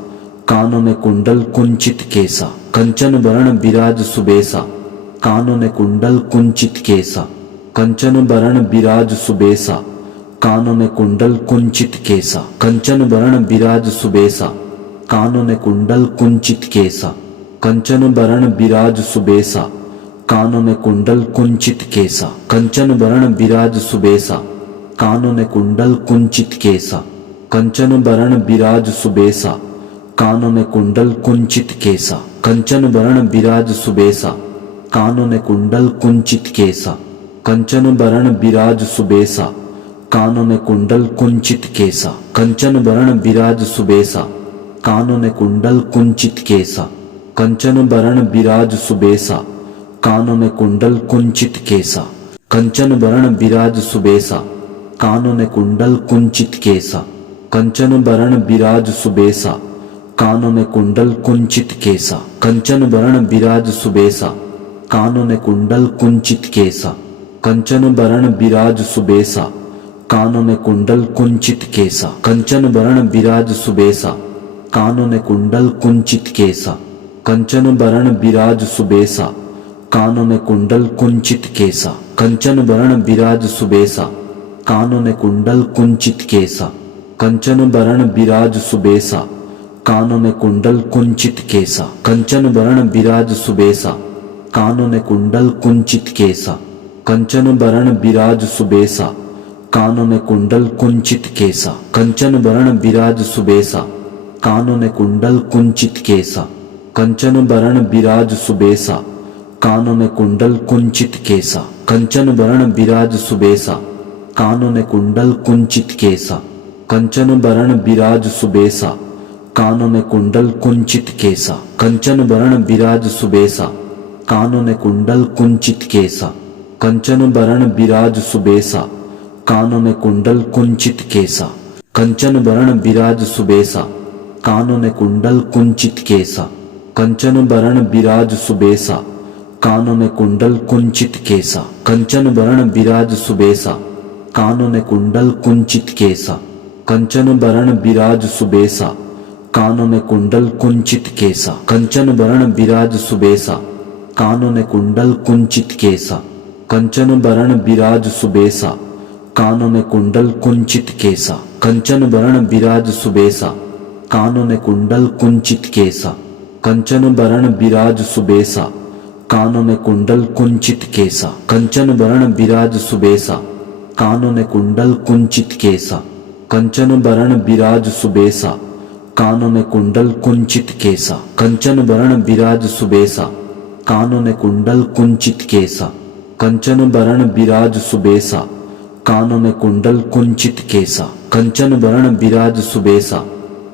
कानन कुंडल कुंचित केसा, कंचन बरण विराज सुबेसा, कानन कुंडल कुंचित केसा, कंचन बरण विराज सुबेसा, कानन कुंडल कुंचित केसा, कंचन बरण विराज सुबेसा, कानन कुंडल कुंचित केसा, कंचन बरण विराज सुबेसा, कानन कुंडल कुंचित केसा, कंचन बरण विराज सुबेसा, कानन कुंडल कुंचित केसा, कंचन बरण विराज सुबेसा, कानन कुंडल कुंचित केसा, कंचन बरण विराज सुबेसा, कानन कुंडल कुंचित केसा, कंचन बरण विराज सुबेसा, कानन कुंडल कुंचित केसा, कंचन बरण विराज सुबेसा, कानन कुंडल कुंचित केसा, कंचन बरण विराज सुबेसा, कानन कुंडल कुंचित केसा, कंचन बरण विराज सुबेसा, कानन कुंडल कुंचित केसा, कंचन बरण विराज सुबेसा, कानन कुंडल कुंचित केसा, कंचन बरण विराज सुबेसा, कानन कुंडल कुंचित केसा, कंचन बरण विराज सुबेसा, कानन कुंडल कुंचित केसा, कंचन बरण विराज सुबेसा, कानन कुंडल कुंचित केसा, कंचन बरण विराज सुबेसा, कानन कुंडल कुंचित केसा, कंचन बरण विराज सुबेसा, कानन कुंडल कुंचित केसा, कंचन बरण विराज सुबेसा, कानन कुंडल कुंचित केसा, कंचन बरण विराज सुबेसा, कानन कुंडल कुंचित केसा, कंचन बरण विराज सुबेसा, कानन कुंडल कुंचित केसा, कंचन बरण विराज सुबेसा, कानन कुंडल कुंचित केसा, कंचन बरण विराज सुबेसा, कानन कुंडल कुंचित केसा, कंचन बरण विराज सुबेसा, कानन कुंडल कुंचित केसा, कंचन बरण विराज सुबेसा, कानन कुंडल कुंचित केसा, कंचन बरण विराज सुबेसा, कानन कुंडल कुंचित केसा, कंचन बरण विराज सुबेसा, कानन कुंडल कुंचित केसा, कंचन बरण विराज सुबेसा, कानन कुंडल कुंचित केसा, कंचन बरण विराज सुबेसा, कानन कुंडल कुंचित केसा, कंचन बरण विराज सुबेसा, कानन कुंडल कुंचित केसा, कंचन बरण विराज सुबेसा, कानन कुंडल कुंचित केसा, कंचन बरण विराज सुबेसा, कानन कुंडल कुंचित केसा, कंचन बरण विराज सुबेसा, कानन कुंडल कुंचित केसा, कंचन बरण विराज सुबेसा, कानन कुंडल कुंचित केसा, कंचन बरण विराज सुबेसा, कानन कुंडल कुंचित केसा, कंचन बरण विराज सुबेसा, कानन कुंडल कुंचित केसा, कंचन बरण विराज सुबेसा, कानन कुंडल कुंचित केसा, कंचन बरण विराज सुबेसा, कानन कुंडल कुंचित केसा, कंचन बरण विराज सुबेसा, कानन कुंडल कुंचित केसा, कंचन बरण बिराज सुबेसा,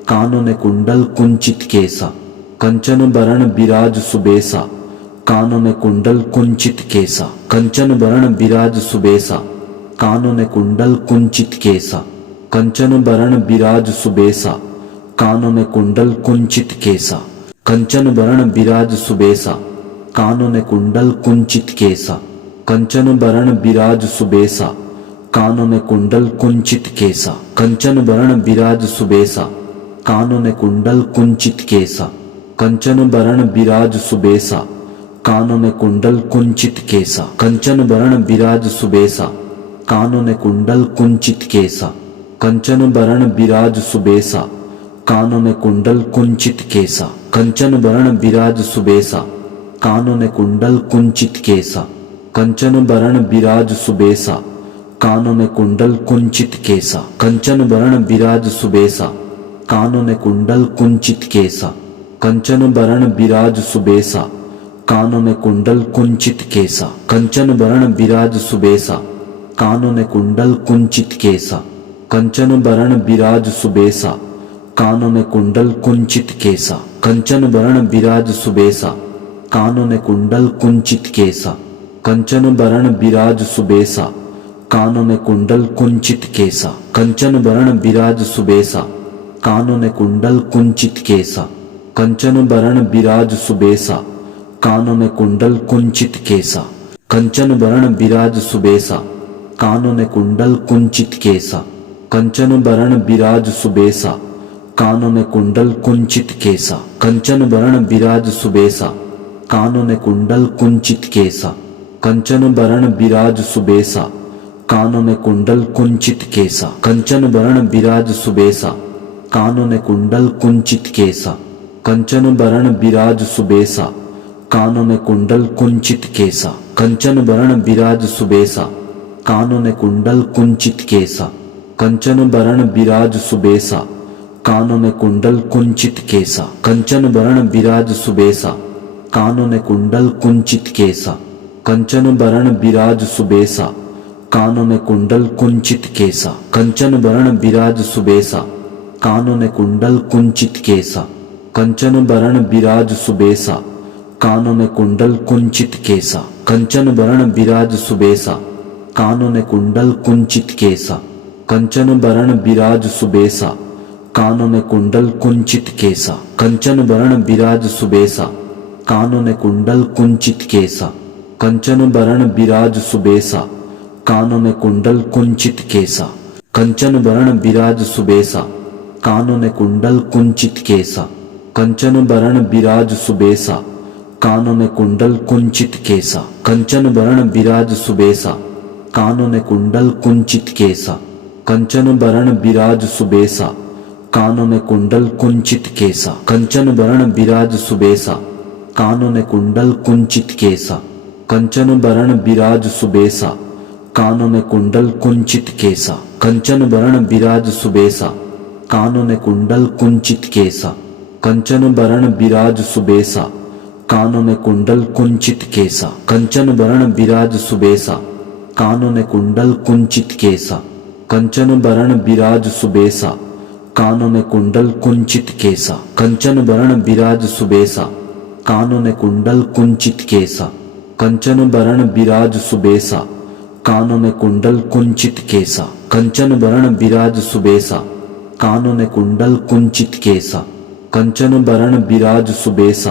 कानन कुंडल कुंचित केसा, कंचन बरण बिराज सुबेसा, कानन कुंडल कुंचित केसा, कंचन बरण बिराज सुबेसा, कानन कुंडल कुंचित केसा, कंचन बरण बिराज सुबेसा, कानन कुंडल कुंचित केसा, कंचन बरण बिराज सुबेसा, कानन कुंडल कुंचित केसा, कंचन बरण बिराज सुबेसा, कानन कुंडल कुंचित केसा, कंचन बरण बिराज सुबेसा, कानन कुंडल कुंचित केसा, कंचन बरण बिराज सुबेसा, कानन कुंडल कुंचित केसा, कंचन बरण बिराज सुबेसा, कानन कुंडल कुंचित केसा, कंचन बरण बिराज सुबेसा, कानन कुंडल कुंचित केसा, कंचन बरण बिराज सुबेसा, कानन कुंडल कुंचित केसा, कंचन बरण बिराज सुबेसा, कानन कुंडल कुंचित केसा, कंचन बरण बिराज सुबेसा, कानन कुंडल कुंचित केसा, कंचन बरण बिराज सुबेसा, कानन कुंडल कुंचित केसा, कंचन बरण बिराज सुबेसा, कानन कुंडल कुंचित केसा, कंचन बरण बिराज सुबेसा, कानन कुंडल कुंचित केसा, कंचन बरण बिराज सुबेसा, कानन कुंडल कुंचित केसा, कंचन बरण बिराज सुबेसा, कानन कुंडल कुंचित केसा, कंचन बरण बिराज सुबेसा, कानन कुंडल कुंचित केसा, कंचन बरण बिराज सुबेसा, कानन कुंडल कुंचित केसा, कंचन बरण बिराज सुबेसा, कानन कुंडल कुंचित केसा, कंचन बरण बिराज सुबेसा, कानन कुंडल कुंचित केसा, कंचन बरण बिराज सुबेसा, कानन कुंडल कुंचित केसा, कंचन बरण बिराज सुबेसा, कानन कुंडल कुंचित केसा, कंचन बरण बिराज सुबेसा, कानन कुंडल कुंचित केसा, कंचन बरण बिराज सुबेसा, कानन कुंडल कुंचित केसा, कंचन बरण बिराज सुबेसा, कानन कुंडल कुंचित केसा, कंचन बरण बिराज सुबेसा, कानन कुंडल कुंचित केसा, कंचन बरण बिराज सुबेसा, कानन कुंडल कुंचित केसा, कंचन बरण बिराज सुबेसा, कानन कुंडल कुंचित केसा, कंचन बरण बिराज सुबेसा, कानन कुंडल कुंचित केसा, कंचन बरण बिराज सुबेसा, कानन कुंडल कुंचित केसा, कंचन बरण बिराज सुबेसा, कानन कुंडल कुंचित केसा, कंचन बरण बिराज सुबेसा, कानन कुंडल कुंचित केसा, कंचन बरण बिराज सुबेसा, कानन कुंडल कुंचित केसा, कंचन बरण बिराज सुबेसा, कानन कुंडल कुंचित केसा, कंचन बरण बिराज सुबेसा, कानन कुंडल कुंचित केसा, कंचन बरण बिराज सुबेसा, कानन कुंडल कुंचित केसा, कंचन बरण बिराज सुबेसा, कानन कुंडल कुंचित केसा, कंचन बरण बिराज सुबेसा, कानन कुंडल कुंचित केसा, कंचन बरण बिराज सुबेसा, कानन कुंडल कुंचित केसा, कंचन बरण बिराज सुबेसा, कानन कुंडल कुंचित केसा, कंचन बरण बिराज सुबेसा, कानन कुंडल कुंचित केसा, कंचन बरण बिराज सुबेसा, कानन कुंडल कुंचित केसा, कंचन बरण बिराज सुबेसा, कानन कुंडल कुंचित केसा, कंचन बरण बिराज सुबेसा, कानन कुंडल कुंचित केसा, कंचन बरण बिराज सुबेसा, कानन कुंडल कुंचित केसा, कंचन बरण बिराज सुबेसा, कानन कुंडल कुंचित केसा, कंचन बरण बिराज सुबेसा, कानन कुंडल कुंचित केसा, कंचन बरण बिराज सुबेसा,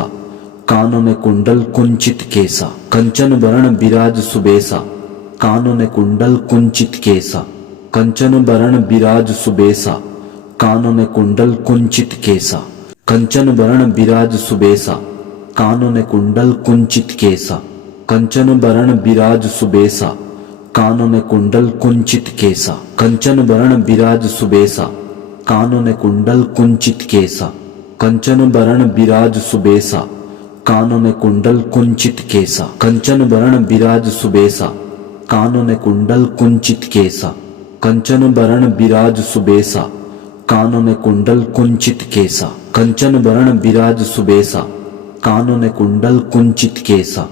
कानन कुंडल कुंचित केसा, कंचन बरण बिराज सुबेसा, कानन कुंडल कुंचित केसा, कंचन बरण बिराज सुबेसा, कानन कुंडल कुंचित केसा, कंचन बरण बिराज सुबेसा, कानन कुंडल कुंचित केसा, कंचन बरण बिराज सुबेसा, कानन कुंडल कुंचित केसा, कंचन बरण बिराज सुबेसा, कानन कुंडल कुंचित केसा, कंचन बरण बिराज सुबेसा, कानन कुंडल कुंचित केसा, कंचन बरण बिराज सुबेसा, कानन कुंडल कुंचित केसा, कंचन बरण बिराज सुबेसा, कानन कुंडल कुंचित केसा, कंचन बरण बिराज सुबेसा, कानन कुंडल कुंचित केसा,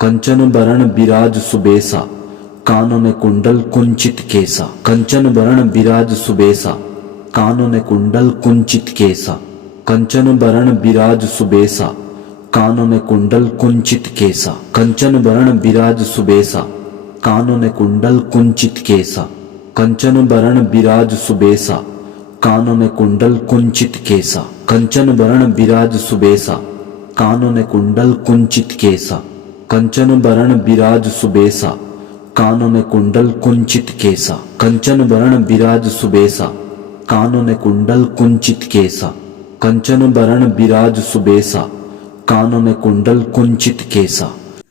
कंचन बरण बिराज सुबेसा, कानन कुंडल कुंचित केसा, कंचन वरण विराज सुबेसा, कानन कुंडल कुंचित केसा, कंचन वरण विराज सुबेसा, कानन कुंडल कुंचित केसा, कंचन वरण विराज सुबेसा, कानन कुंडल कुंचित केसा, कंचन वरण विराज सुबेसा, कानन कुंडल कुंचित केसा, कंचन वरण विराज सुबेसा, कानन कुंडल कुंचित केसा, कंचन वरण विराज सुबेसा, कानन कुंडल कुंचित केसा, कंचन वरण विराज सुबेसा, कानन कुंडल कुंचित केसा, कंचन वरण विराज सुबेसा, कानन कुंडल कुंचित केसा,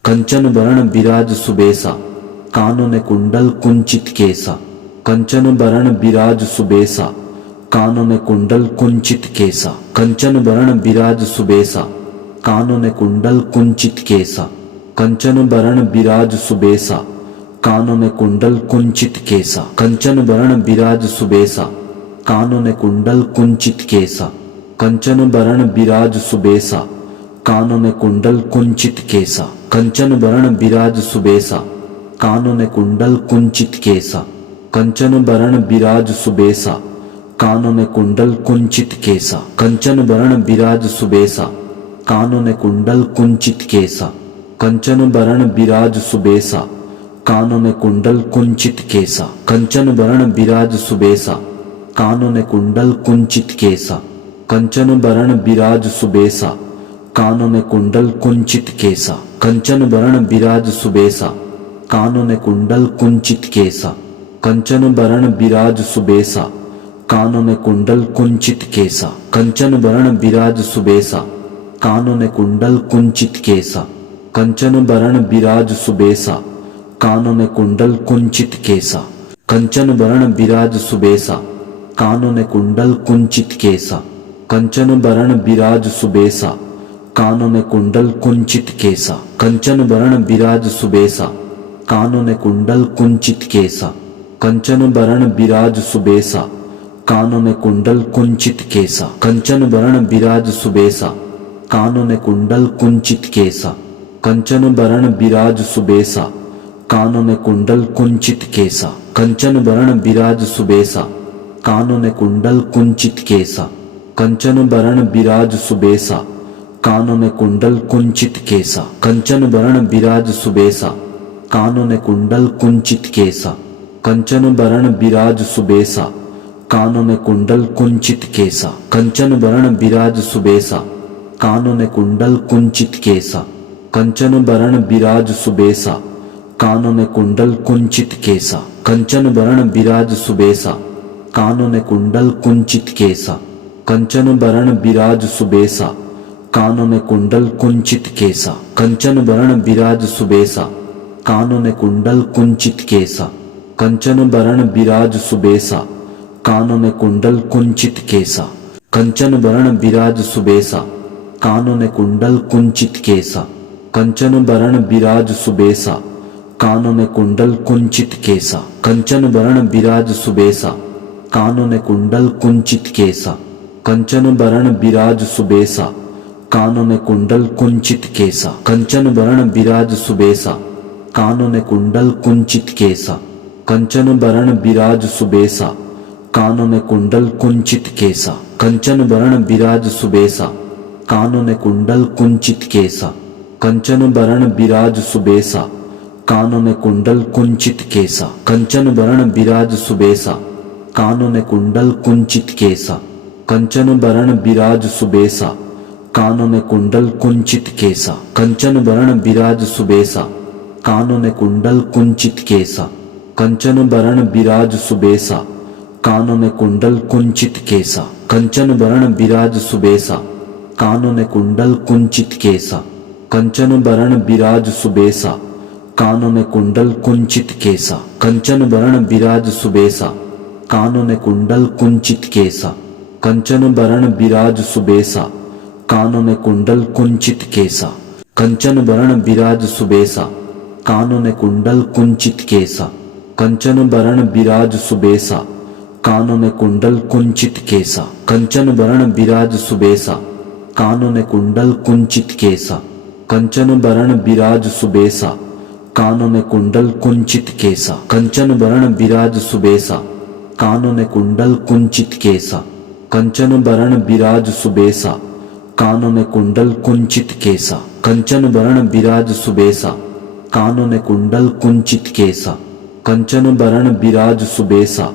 कंचन वरण विराज सुबेसा, कानन कुंडल कुंचित केसा, कंचन वरण विराज सुबेसा, कानन कुंडल कुंचित केसा, कंचन वरण विराज सुबेसा, कानन कुंडल कुंचित केसा, कंचन वरण विराज सुबेसा, कानन कुंडल कुंचित केसा, कंचन वरण विराज सुबेसा, कानन कुंडल कुंचित केसा, कंचन वरण विराज सुबेसा, कानन कुंडल कुंचित केसा, कंचन वरण विराज सुबेसा, कानन कुंडल कुंचित केसा, कंचन वरण विराज सुबेसा, कानन कुंडल कुंचित केसा, कंचन वरण विराज सुबेसा, कानन कुंडल कुंचित केसा, कंचन वरण विराज सुबेसा, कानन कुंडल कुंचित केसा, कंचन वरण विराज सुबेसा, कानन कुंडल कुंचित केसा, कंचन वरण विराज सुबेसा, कानन कुंडल कुंचित केसा, कंचन वरण विराज सुबेसा, कानन कुंडल कुंचित केसा, कंचन वरण विराज सुबेसा, कानन कुंडल कुंचित केसा, कंचन वरण विराज सुबेसा, कानन कुंडल कुंचित केसा, कंचन वरण विराज सुबेसा, कानन कुंडल कुंचित केसा, कंचन वरण विराज सुबेसा, कानन कुंडल कुंचित केसा, कंचन वरण विराज सुबेसा, कानन कुंडल कुंचित केसा, कंचन वरण विराज सुबेसा, कानन कुंडल कुंचित केसा, कंचन वरण विराज सुबेसा, कानन कुंडल कुंचित केसा, कंचन वरण विराज सुबेसा, कानन कुंडल कुंचित केसा, कंचन वरण विराज सुबेसा, कानन कुंडल कुंचित केसा, कंचन वरण विराज सुबेसा, कानन कुंडल कुंचित केसा, कंचन वरण विराज सुबेसा, कानन कुंडल कुंचित केसा, कंचन वरण विराज सुबेसा, कानन कुंडल कुंचित केसा, कंचन वरण विराज सुबेसा, कानन कुंडल कुंचित केसा, कंचन वरण विराज सुबेसा, कानन कुंडल कुंचित केसा, कंचन वरण विराज सुबेसा, कानन कुंडल कुंचित केसा, कंचन वरण विराज सुबेसा, कानन कुंडल कुंचित केसा, कंचन वरण विराज सुबेसा, कानन कुंडल कुंचित केसा, कंचन वरण विराज सुबेसा, कानन कुंडल कुंचित केसा, कंचन वरण विराज सुबेसा, कानन कुंडल कुंचित केसा, कंचन वरण विराज सुबेसा, कानन कुंडल कुंचित केसा, कंचन वरण विराज सुबेसा, कानन कुंडल कुंचित केसा, कंचन वरण विराज सुबेसा, कानन कुंडल कुंचित केसा, कंचन वरण विराज सुबेसा, कानन कुंडल कुंचित केसा, कंचन वरण विराज सुबेसा, कानन कुंडल कुंचित केसा, कंचन वरण विराज सुबेसा, कानन कुंडल कुंचित केसा, कंचन वरण विराज सुबेसा, कानन कुंडल कुंचित केसा, कंचन वरण विराज सुबेसा, कानन कुंडल कुंचित केसा, कंचन वरण विराज सुबेसा, कानन कुंडल कुंचित केसा, कंचन वरण विराज सुबेसा, कानन कुंडल कुंचित केसा, कंचन वरण विराज सुबेसा, कानन कुंडल कुंचित केसा, कंचन वरण विराज सुबेसा, कानन कुंडल कुंचित केसा, कंचन वरण विराज सुबेसा, कानन कुंडल कुंचित केसा, कंचन वरण विराज सुबेसा, कानन कुंडल कुंचित केसा, कंचन वरण विराज सुबेसा, कानन कुंडल कुंचित केसा, कंचन वरण विराज सुबेसा, कानन कुंडल कुंचित केसा, कंचन वरण विराज सुबेसा, कानन कुंडल कुंचित केसा, कंचन वरण विराज सुबेसा, कानन कुंडल कुंचित केसा, कंचन वरण विराज सुबेसा, कानन कुंडल कुंचित केसा, कंचन वरण विराज सुबेसा, कानन कुंडल कुंचित केसा, कंचन बरण विराज सुबेसा, कानन कुंडल कुंचित केसा, कंचन बरण विराज सुबेसा, कानन कुंडल कुंचित केसा, कंचन बरण विराज सुबेसा, कानन कुंडल कुंचित केसा, कंचन बरण विराज सुबेसा,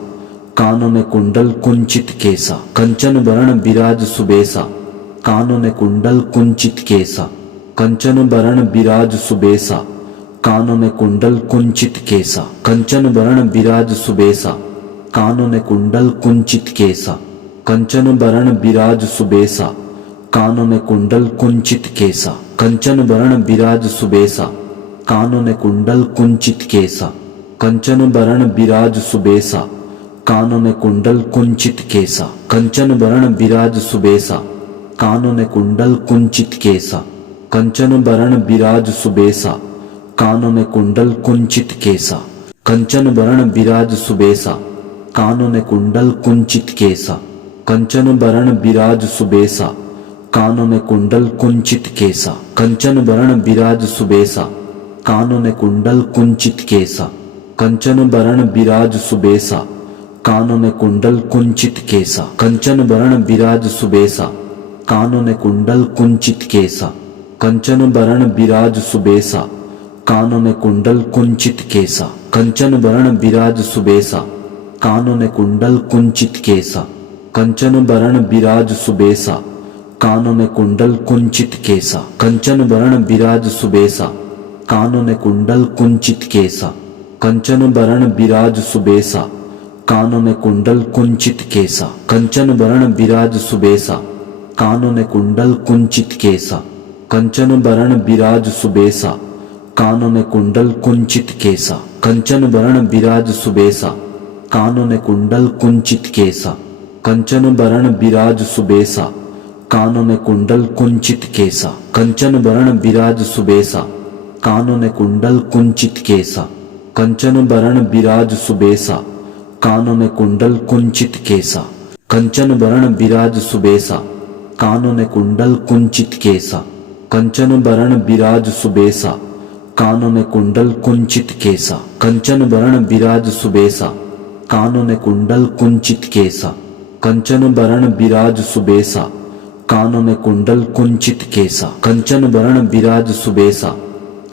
कानन कुंडल कुंचित केसा, कंचन बरण विराज सुबेसा, कानन कुंडल कुंचित केसा, कंचन बरण विराज सुबेसा, कानन कुंडल कुंचित केसा, कंचन बरण विराज सुबेसा, कानन कुंडल कुंचित केसा, कंचन बरण विराज सुबेसा, कानन कुंडल कुंचित केसा, कंचन बरण विराज सुबेसा, कानन कुंडल कुंचित केसा, कंचन बरण विराज सुबेसा, कानन कुंडल कुंचित केसा, कंचन बरण विराज सुबेसा, कानन कुंडल कुंचित केसा, कंचन बरण विराज सुबेसा, कानन कुंडल कुंचित केसा, कंचन बरण विराज सुबेसा, कानन कुंडल कुंचित केसा, कंचन बरण विराज सुबेसा, कानन कुंडल कुंचित केसा, कंचन बरण विराज सुबेसा, कानन कुंडल कुंचित केसा, कंचन बरण विराज सुबेसा, कानन कुंडल कुंचित केसा, कंचन बरण विराज सुबेसा, कानन कुंडल कुंचित केसा, कंचन बरण विराज सुबेसा, कानन कुंडल कुंचित केसा, कंचन बरण विराज सुबेसा, कानन कुंडल कुंचित केसा, कंचन बरण विराज सुबेसा, कानन कुंडल कुंचित केसा, कंचन बरण विराज सुबेसा, कानन कुंडल कुंचित केसा, कंचन बरण विराज सुबेसा, कानन कुंडल कुंचित केसा, कंचन बरण विराज सुबेसा, कानन कुंडल कुंचित केसा, कंचन बरण विराज सुबेसा, कानन कुंडल कुंचित केसा, कंचन बरण विराज सुबेसा, कानन कुंडल कुंचित केसा, कंचन बरण विराज सुबेसा, कानन कुंडल कुंचित केसा, कंचन बरण विराज सुबेसा, कानन कुंडल कुंचित केसा, कंचन बरण विराज सुबेसा, कानन कुंडल कुंचित केसा, कंचन बरण विराज सुबेसा, कानन कुंडल कुंचित केसा, कंचन बरण विराज सुबेसा, कानन कुंडल कुंचित केसा, कंचन बरण विराज सुबेसा, कानन कुंडल कुंचित केसा, कंचन बरण विराज सुबेसा, कानन कुंडल कुंचित केसा, कंचन बरण विराज सुबेसा, कानन कुंडल कुंचित केसा, कंचन बरण विराज सुबेसा, कानन कुंडल कुंचित केसा, कंचन बरण विराज सुबेसा,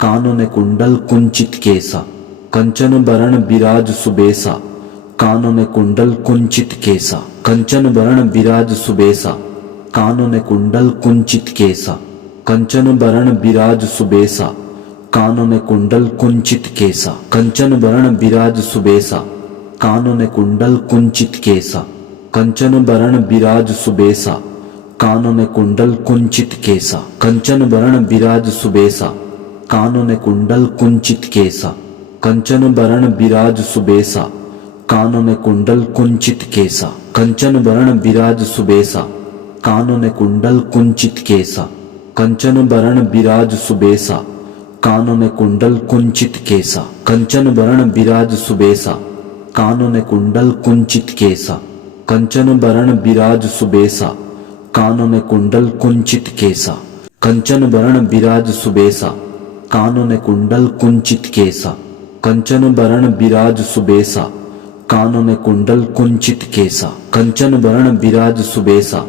कानन कुंडल कुंचित केसा, कंचन बरण विराज सुबेसा, कानन कुंडल कुंचित केसा, कंचन बरण विराज सुबेसा, कानन कुंडल कुंचित केसा, कंचन बरण विराज सुबेसा, कानन कुंडल कुंचित केसा, कंचन बरण विराज सुबेसा, कानन कुंडल कुंचित केसा, कंचन बरण विराज सुबेसा, कानन कुंडल कुंचित केसा, कंचन बरण विराज सुबेसा, कानन कुंडल कुंचित केसा, कंचन बरण विराज सुबेसा, कानन कुंडल कुंचित केसा, कंचन बरण विराज सुबेसा, कानन कुंडल कुंचित केसा, कंचन बरण विराज सुबेसा, कानन कुंडल कुंचित केसा, कंचन बरण विराज सुबेसा, कानन कुंडल कुंचित केसा, कंचन बरण विराज सुबेसा, कानन कुंडल कुंचित केसा, कंचन बरण विराज सुबेसा, कानन कुंडल कुंचित केसा, कंचन बरण विराज सुबेसा,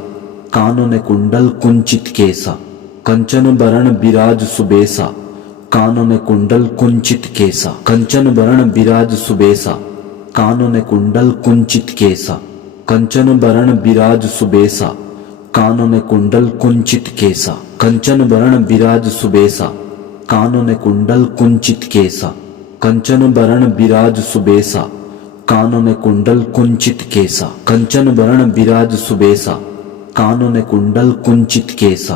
कानन कुंडल कुंचित केसा, कंचन बरण विराज सुबेसा, कानन कुंडल कुंचित केसा, कंचन बरण विराज सुबेसा, कानन कुंडल कुंचित केसा, कंचन बरण विराज सुबेसा, कानन कुंडल कुंचित केसा, कंचन बरण विराज सुबेसा, कानन कुंडल कुंचित केसा, कंचन बरण विराज सुबेसा, कानन कुंडल कुंचित केसा,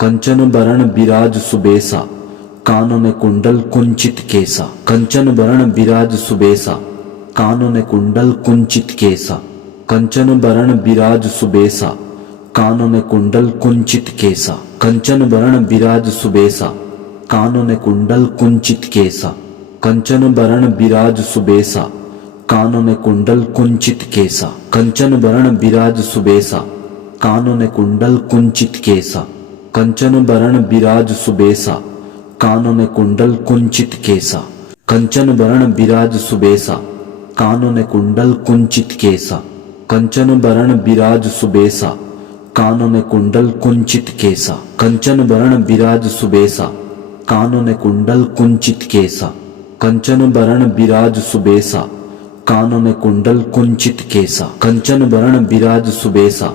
कंचन बरण विराज सुबेसा, कानन कुंडल कुंचित केसा, कंचन बरण विराज सुबेसा, कानन कुंडल कुंचित केसा, कंचन बरण विराज सुबेसा, कानन कुंडल कुंचित केसा, कंचन बरण विराज सुबेसा, कानन कुंडल कुंचित केसा, कंचन बरण विराज सुबेसा, कानन कुंडल कुंचित केसा, कंचन बरण विराज सुबेसा, कानन कुंडल कुंचित केसा, कंचन बरण विराज सुबेसा, कानन कुंडल कुंचित केसा, कंचन वरण विराज सुबेसा कानन कुंडल कुंचित केसा। कंचन वरण विराज सुबेसा कानन कुंडल कुंचित केसा। कंचन वरण विराज सुबेसा कानन कुंडल कुंचित केसा। कंचन वरण विराज सुबेसा कानन कुंडल कुंचित केसा। कंचन वरण विराज सुबेसा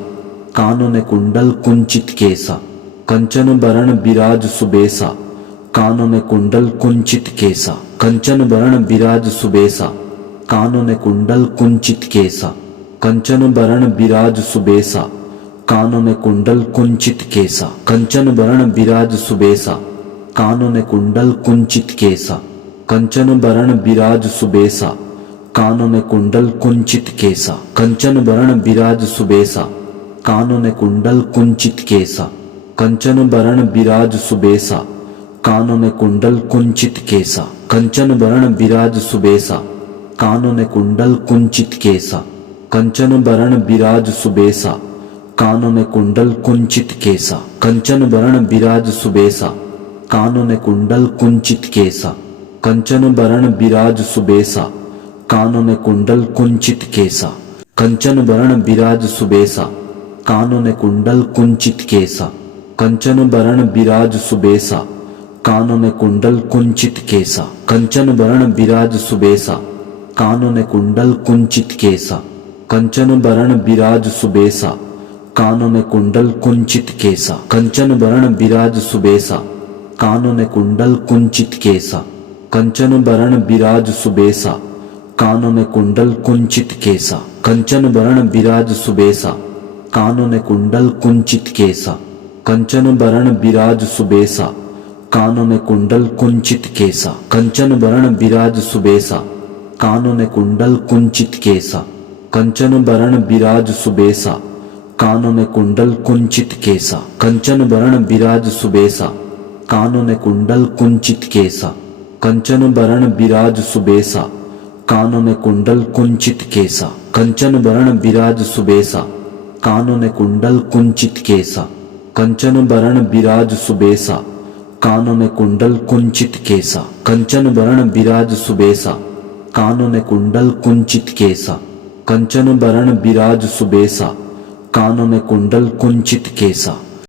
कानन कुंडल कुंचित केसा। कंचन वरण विराज सुबेसा कानन कुंडल कुंचित केसा। कंचन वरण विराज सुबेसा कानन कुंडल कुंचित केसा। कंचन वरण विराज सुबेसा कानन कुंडल कुंचित केसा। कंचन वरण विराज सुबेसा कानन कुंडल कुंचित केसा। कंचन वरण विराज सुबेसा कानन कुंडल कुंचित केसा। कंचन वरण विराज सुबेसा कानन कुंडल कुंचित केसा। कंचन वरण विराज सुबेसा कानन कुंडल कुंचित केसा। कंचन वरण विराज सुबेसा कानन कुंडल कुंचित केसा। कंचन वरण विराज सुबेसा कानन कुंडल कुंचित केसा। कंचन वरण विराज सुबेसा कानन कुंडल कुंचित केसा। कंचन वरण विराज सुबेसा कानन कुंडल कुंचित केसा। कंचन वरण विराज सुबेसा कानन कुंडल कुंचित केसा। कंचन वरण विराज सुबेसा कानन कुंडल कुंचित केसा। कंचन वरण विराज सुबेसा कानन कुंडल कुंचित केसा। कंचन वरण विराज सुबेसा कानन कुंडल कुंचित केसा। कंचन वरण विराज सुबेसा कानन कुंडल कुंचित केसा। कंचन वरण विराज सुबेसा कानन कुंडल कुंचित केसा। कंचन वरण विराज सुबेसा कानन कुंडल कुंचित केसा। कंचन वरण विराज सुबेसा कानन कुंडल कुंचित केसा। कंचन वरण विराज सुबेसा कानन कुंडल कुंचित केसा। कंचन वरण विराज सुबेसा कानन कुंडल कुंचित केसा। कंचन वरण विराज सुबेसा कानन कुंडल कुंचित केसा। कंचन वरण विराज सुबेसा कानन कुंडल कुंचित केसा। कंचन वरण विराज सुबेसा कानन कुंडल कुंचित केसा। कंचन वरण विराज सुबेसा कानन कुंडल कुंचित केसा। कंचन वरण विराज सुबेसा कानन कुंडल कुंचित केसा। कंचन वरण विराज सुबेसा कानन कुंडल कुंचित केसा।